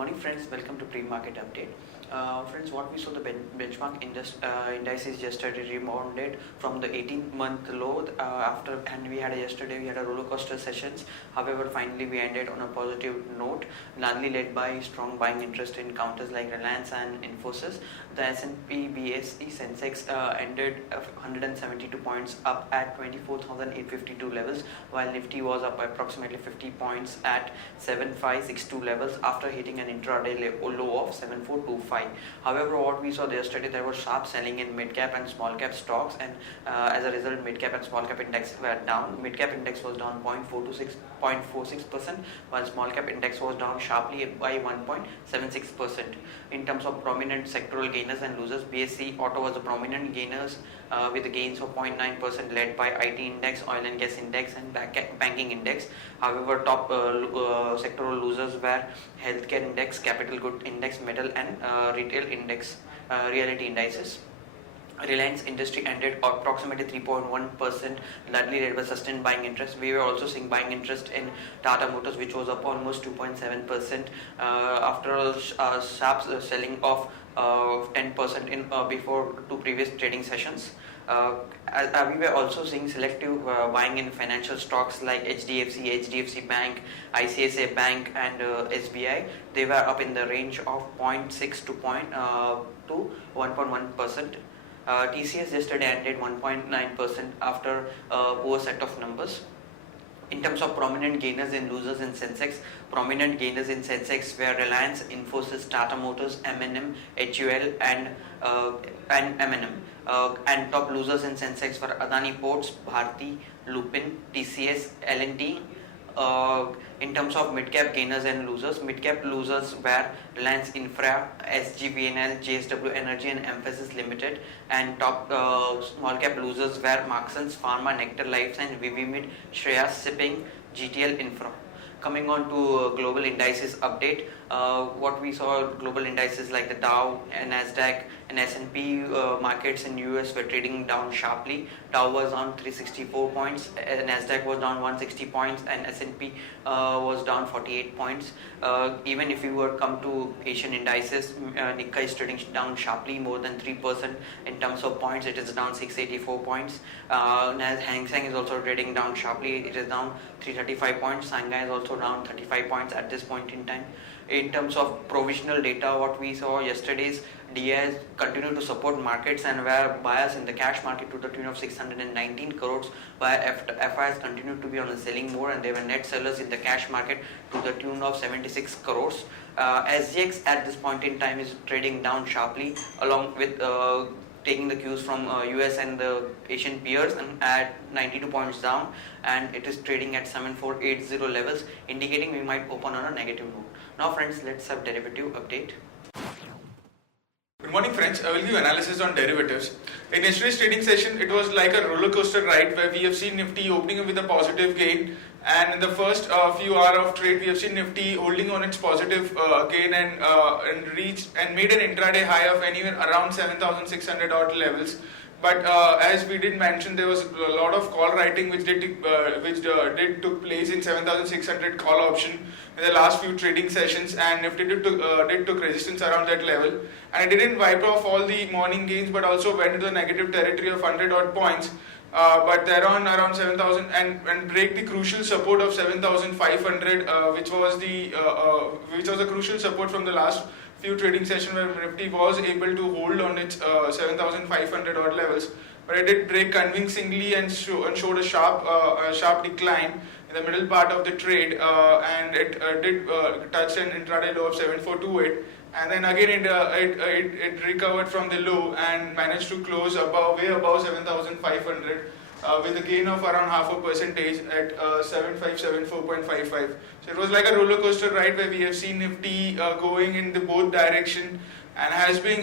morning friends, welcome to pre-market update. Friends, what we saw the benchmark indices yesterday rebounded from the 18-month low and we had a roller coaster sessions. However, finally we ended on a positive note, largely led by strong buying interest in counters like Reliance and Infosys. The S&P BSE Sensex ended 172 points up at 24,852 levels, while Nifty was up by approximately 50 points at 7562 levels after hitting an intraday low of 7425. However, what we saw yesterday, there was sharp selling in mid-cap and small-cap stocks, and as a result, mid-cap and small-cap index were down. Mid-cap index was down 0.46%, while small-cap index was down sharply by 1.76%. In terms of prominent sectoral gainers and losers, BSE Auto was the prominent gainers with the gains of 0.9% led by IT index, oil and gas index, and banking index. However, top sectoral losers were healthcare index, capital good index, metal and retail index, reality indices. Reliance industry ended approximately 3.1%, largely led by sustained buying interest. We were also seeing buying interest in Tata Motors, which was up almost 2.7% after a sharp selling of 10% in before two previous trading sessions. We were also seeing selective buying in financial stocks like HDFC Bank, ICICI Bank and SBI. They were up in the range of 0.6 to 1.1%. TCS yesterday ended 1.9% after a poor set of numbers. In terms of prominent gainers and losers in Sensex, prominent gainers in Sensex were Reliance, Infosys, Tata Motors, M&M, HUL and M&M. And top losers in Sensex were Adani Ports, Bharti, Lupin, TCS, L&T. In terms of mid-cap gainers and losers, mid-cap losers were Reliance Infra, SGVNL, JSW Energy and Emphasis Limited, and top small-cap losers were Marksans, Pharma, Nectar Life Science, Vivimid, Shreyas Shipping, GTL Infra. Coming on to global indices update, what we saw global indices like the Dow and Nasdaq and S&P markets in US were trading down sharply. Dow was down 364 points, Nasdaq was down 160 points and S&P was down 48 points. Even if you were come to Asian indices, Nikkei is trading down sharply, more than 3% in terms of points. It is down 684 points. Hang Seng is also trading down sharply. It is down 335 points. Shanghai is also down 35 points at this point in time. In terms of provisional data, what we saw yesterday's DIs continue to support markets and were buyers in the cash market to the tune of 619 crores, while FIs continued to be on the selling mode and they were net sellers in the cash market to the tune of 76 crores. SGX at this point in time is trading down sharply along with taking the cues from US and the Asian peers and at 92 points down, and it is trading at 7480 levels, indicating we might open on a negative note. Now friends, let's have derivative update. Good morning friends, I will give analysis on derivatives. In yesterday's trading session, it was like a roller coaster ride where we have seen Nifty opening with a positive gain, and in the first few hours of trade we have seen Nifty holding on its positive gain and reached and made an intraday high of anywhere around 7,600 odd levels. But as we did mention, there was a lot of call writing which did took place in 7,600 call option in the last few trading sessions, and Nifty did took resistance around that level, and it didn't wipe off all the morning gains, but also went into the negative territory of 100 odd points. But thereon around 7,000 and break the crucial support of 7,500, which was a crucial support from the last few trading sessions where Nifty was able to hold on its 7,500 odd levels, but it did break convincingly and showed a sharp decline in the middle part of the trade, and it did touch an intraday low of 7428, and then again it recovered from the low and managed to close way above 7,500. With a gain of around 0.5% at 7574.55. So it was like a roller coaster ride where we have seen Nifty going in the both direction and has been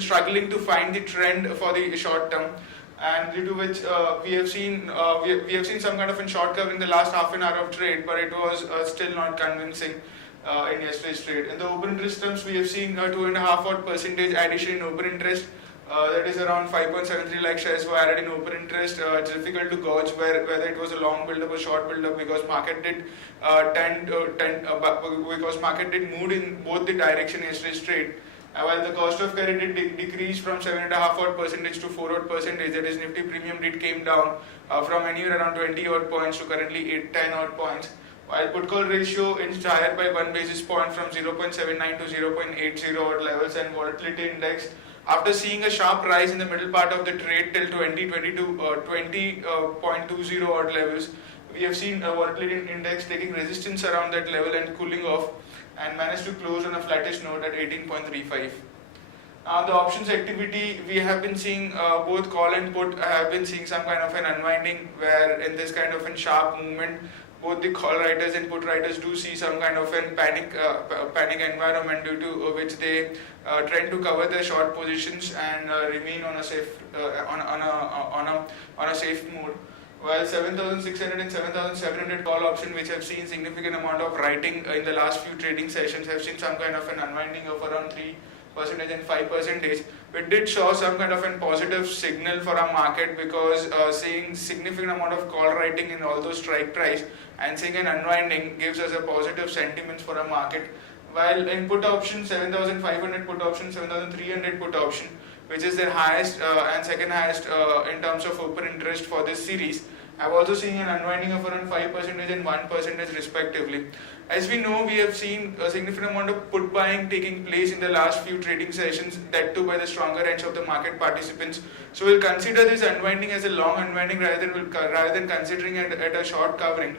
struggling to find the trend for the short term, and due to which we have seen some kind of a short cover in the last half an hour of trade, but it was still not convincing. In yesterday's trade, in the open interest terms, we have seen a 2.5% addition in open interest. that is around 5.73 lakh shares were added in open interest. It's difficult to gauge whether it was a long build-up or short build-up because market did because market did move in both the direction yesterday's trade. While the cost of carry did decrease from 7.5% to 4%, that is Nifty premium did came down from anywhere around 20 odd points to currently 10 odd points. While put call ratio inched higher by 1 basis point from 0.79 to 0.80 odd levels, and volatility index, after seeing a sharp rise in the middle part of the trade till 20.20 odd levels, we have seen a volatility index taking resistance around that level and cooling off, and managed to close on a flattish note at 18.35. The options activity, we have been seeing both call and put have been seeing some kind of an unwinding, where in this kind of a sharp movement, both the call writers and put writers do see some kind of a panic environment, due to which they tend to cover their short positions and remain on a safe on a safe mode. While 7,600 and 7,700 call option, which have seen significant amount of writing in the last few trading sessions, have seen some kind of an unwinding of around 3% and 5%. We did show some kind of a positive signal for our market, because seeing significant amount of call writing in all those strike price and seeing an unwinding gives us a positive sentiment for our market. While in put option, 7,500 put option, 7,300 put option, which is their highest and second highest in terms of open interest for this series, I've also seen an unwinding of around 5% and 1% respectively. As we know, we have seen a significant amount of put buying taking place in the last few trading sessions, that too by the stronger ends of the market participants. So we'll consider this unwinding as a long unwinding rather than considering it at a short covering,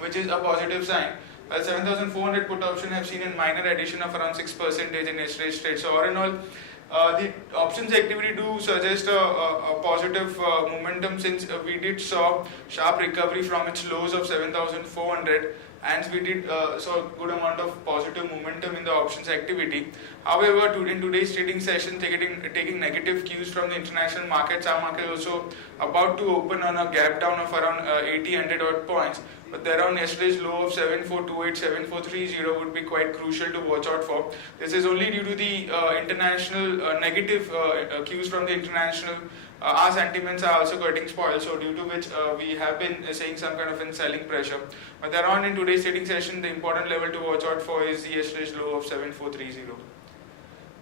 which is a positive sign. While 7,400 put option have seen a minor addition of around 6% in yesterday's trade. So all in all, the options activity do suggest a positive momentum, since we did saw sharp recovery from its lows of 7,400, and we did saw a good amount of positive momentum in the options activity. However, in today's trading session, taking negative cues from the international markets, our market is also about to open on a gap down of around 80-100 odd points. But around yesterday's low of 7428, 7430 would be quite crucial to watch out for. This is only due to the international negative cues from the international. Our sentiments are also getting spoiled, so due to which we have been seeing some kind of a selling pressure. But around in today's trading session, the important level to watch out for is the yesterday's low of 7430.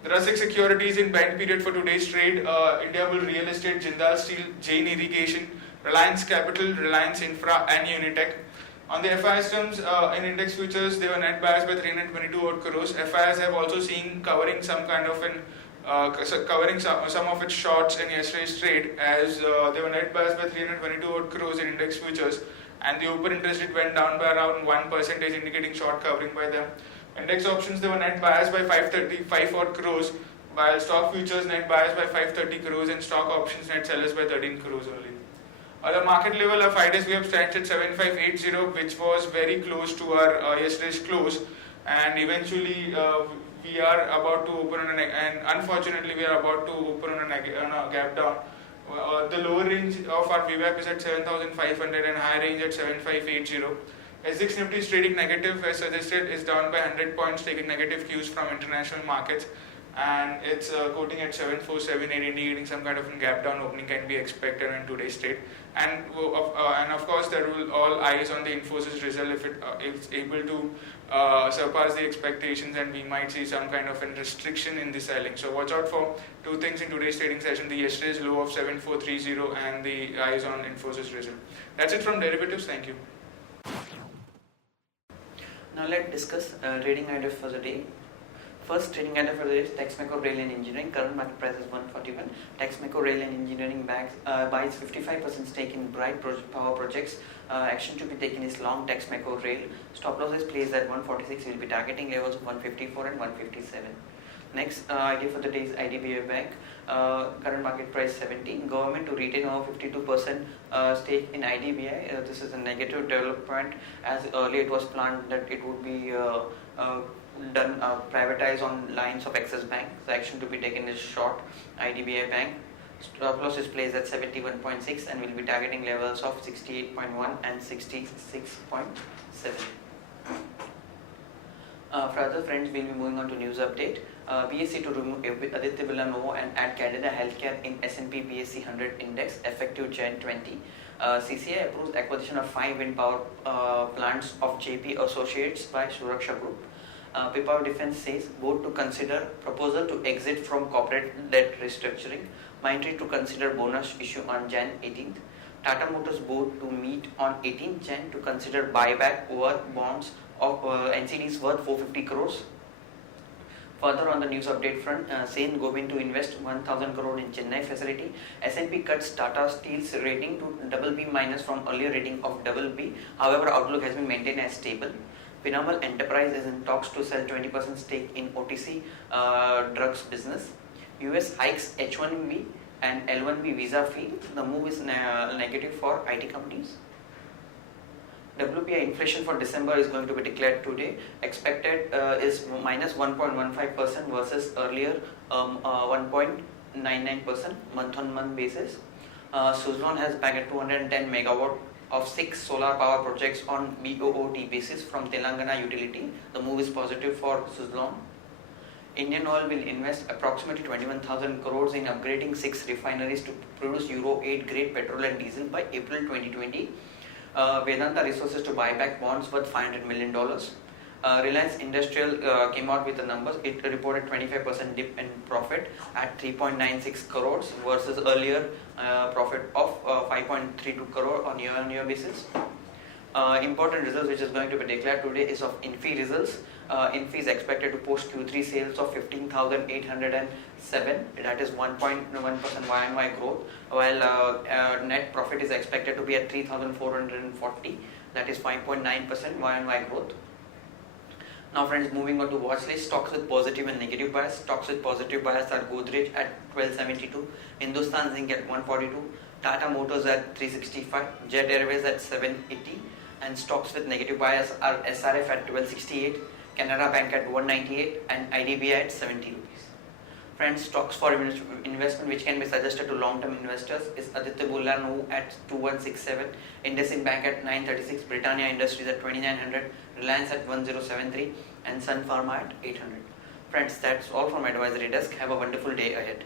There are 6 securities in band period for today's trade: Indiabull Real Estate, Jindal Steel, Jain Irrigation, Reliance Capital, Reliance Infra, and Unitech. On the FIS terms, in index futures, they were net buyers by 322 odd crores. FIS have also seen covering some kind of an covering some of its shorts in yesterday's trade, as they were net buyers by 322 odd crores in index futures, and the open interest rate went down by around 1%, indicating short covering by them. Index options, they were net buyers by 535 odd crores, while stock futures net buyers by 530 crores and stock options net sellers by 13 crores only. At the market level, our 5 days we have stands at 7580, which was very close to our yesterday's close, and eventually we are about to open on and unfortunately we are about to open on a gap down. The lower range of our VWAP is at 7500 and higher range at 7580. SGX Nifty is trading negative, as suggested, is down by 100 points, taking negative cues from international markets, and it's quoting at 7478, indicating some kind of a gap down opening can be expected in today's trade. And of course, there will all eyes on the Infosys result if it's able to surpass the expectations, and we might see some kind of a restriction in the selling. So watch out for 2 things in today's trading session: the yesterday's low of 7430 and the eyes on Infosys result. That's it from derivatives. Thank you. Now let's discuss trading idea for the day. First trading idea for the day is Texmaco Rail and Engineering. Current market price is 141. Texmaco Rail and Engineering buys 55% stake in Bright Power Projects. Action to be taken is long Texmaco Rail. Stop loss is placed at 146. We will be targeting levels of 154 and 157. Next idea for the day is IDBI Bank. Current market price 70. Government to retain over 52% stake in IDBI. This is a negative development, as earlier it was planned that it would be done privatized on lines of Axis Bank. The action to be taken is short IDBI Bank. Stop loss is placed at 71.6 and will be targeting levels of 68.1 and 66.7. For other Further, friends, we'll be moving on to news update. BSE to remove Aditya Birla Novo and add Canada Healthcare in S&P BSE 100 index effective Jan 20. CCI approves acquisition of 5 wind power plants of JP Associates by Suraksha Group. Pipavav Defence says board to consider proposal to exit from corporate debt restructuring. Mindtree to consider bonus issue on Jan 18th. Tata Motors board to meet on 18th Jan to consider buyback over bonds of NCDs worth 450 crores. Further on the news update front, Sen Gobind to invest 1000 crore in Chennai facility. S&P cuts Tata Steel's rating to BB minus from earlier rating of BB. However, outlook has been maintained as stable. Pinamal Enterprise is in talks to sell 20% stake in OTC drugs business. US hikes H1B and L1B visa fee. The move is negative for IT companies. WPI inflation for December is going to be declared today. Expected is minus 1.15% versus earlier 1.99% month-on-month basis. Suzlon has bagged 210 megawatt of 6 solar power projects on BOOT basis from Telangana utility. The move is positive for Suzlon. Indian Oil will invest approximately 21,000 crores in upgrading 6 refineries to produce Euro 8 grade petrol and diesel by April 2020. Vedanta Resources to buy back bonds worth $500 million. Reliance Industrial came out with the numbers. It reported 25% dip in profit at 3.96 crores versus earlier profit of 5.32 crore on year-on-year basis. Important results which is going to be declared today is of Infi results. Infi is expected to post Q3 sales of 15,807, that is 1.1% YoY growth, while net profit is expected to be at 3,440, that is 5.9% YoY growth. Now friends, moving on to watch list, stocks with positive and negative bias. Stocks with positive bias are Godrej at 1272, Hindustan Zinc at 142, Tata Motors at 365, Jet Airways at 780, and stocks with negative bias are SRF at 1268, Canara Bank at 198 and IDBI at 70 rupees. Friends, stocks for investment which can be suggested to long-term investors is Aditya Birla Novo at 2167, IndusInd Bank at 936, Britannia Industries at 2900, Reliance at 1073 and Sun Pharma at 800. Friends, that's all from Advisory Desk. Have a wonderful day ahead.